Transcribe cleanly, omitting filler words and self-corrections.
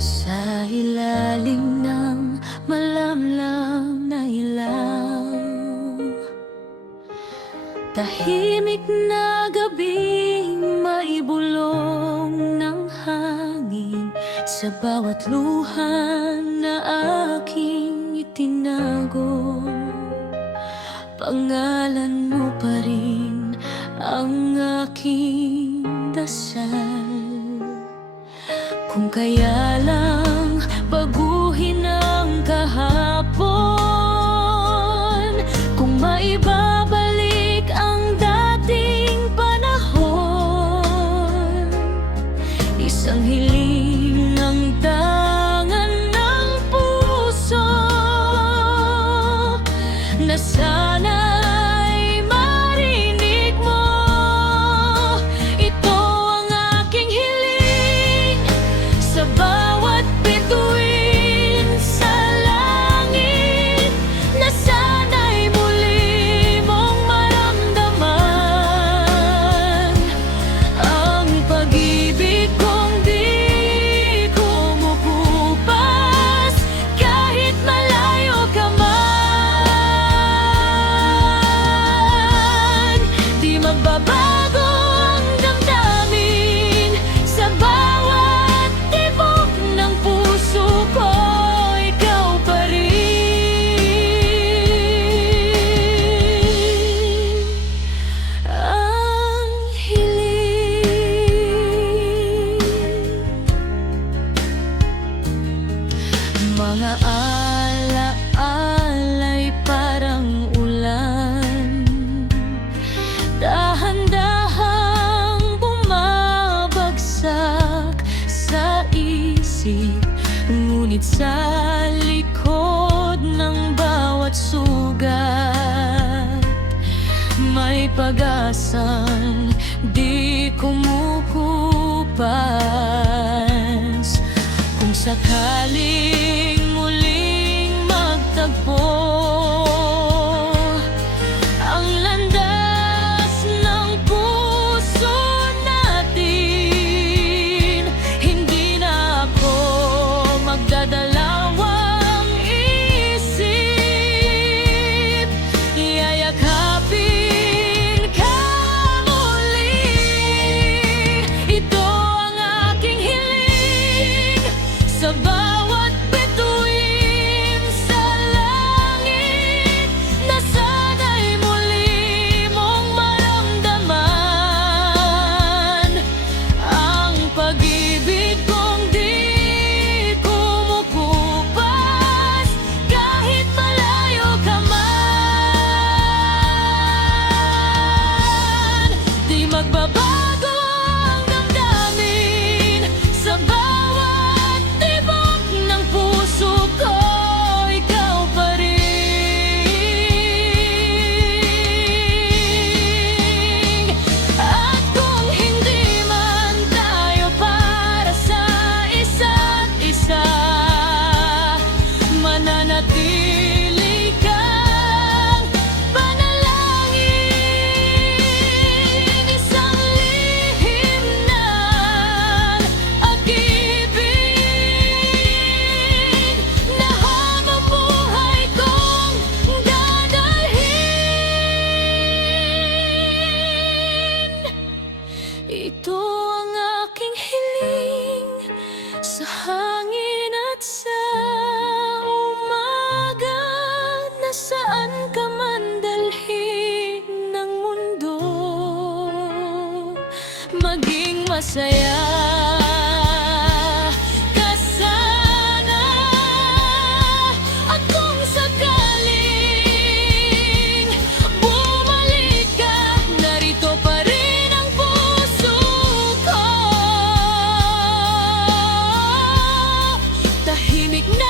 Sa ilalim ng malamlam na ilaw, tahimik na gabing maibulong ng hangin. Sa bawat luha na aking itinago, pangalan mo pa rin ang aking dasal. Kung kaya lang baguhin ang kahapon, kung maibabalik ang dating panahon, isang hiling ang tangan ng puso na sana'y marinig mo. Ito ang aking hiling sa bawat bituin sa langit, na sana'y muli mong maramdaman ang pag-ibig kong di kumukupas kahit malayo ka man. Di magbabago ang damdamin sa bawat tibok ng puso ko, ikaw pa rin ang hiling. Mga ala-alay parang ulan, dahan-dahang bumabagsak sa isip. Ngunit sa likod ng bawat sugat, may pag-asang di kumukupas. Kung sakaling muling magtagpo ang landas ng puso natin, hindi na ako magdadalawang isip. Yayakapin ka muli. Ito ang aking hiling sa bawat bituin sa langit, na sana'y muli mong maramdaman ang pag-ibig kong di kumukupas kahit malayo ka man. Di magbabago ang damdamin sa bawat tibok ng puso ko, ikaw pa rin. At kung hindi man tayo para sa isa't isa, mananatili kang panalangin, isang lihim ng pag-ibig na habang buhay kong dadalhin. Ito ang aking hiling sa hangin at sa umaga, nasaan ka man dalhin ng mundo, maging masaya ka sana. At kung sakaling bumalik ka, narito pa rin ang puso ko. Tahimik na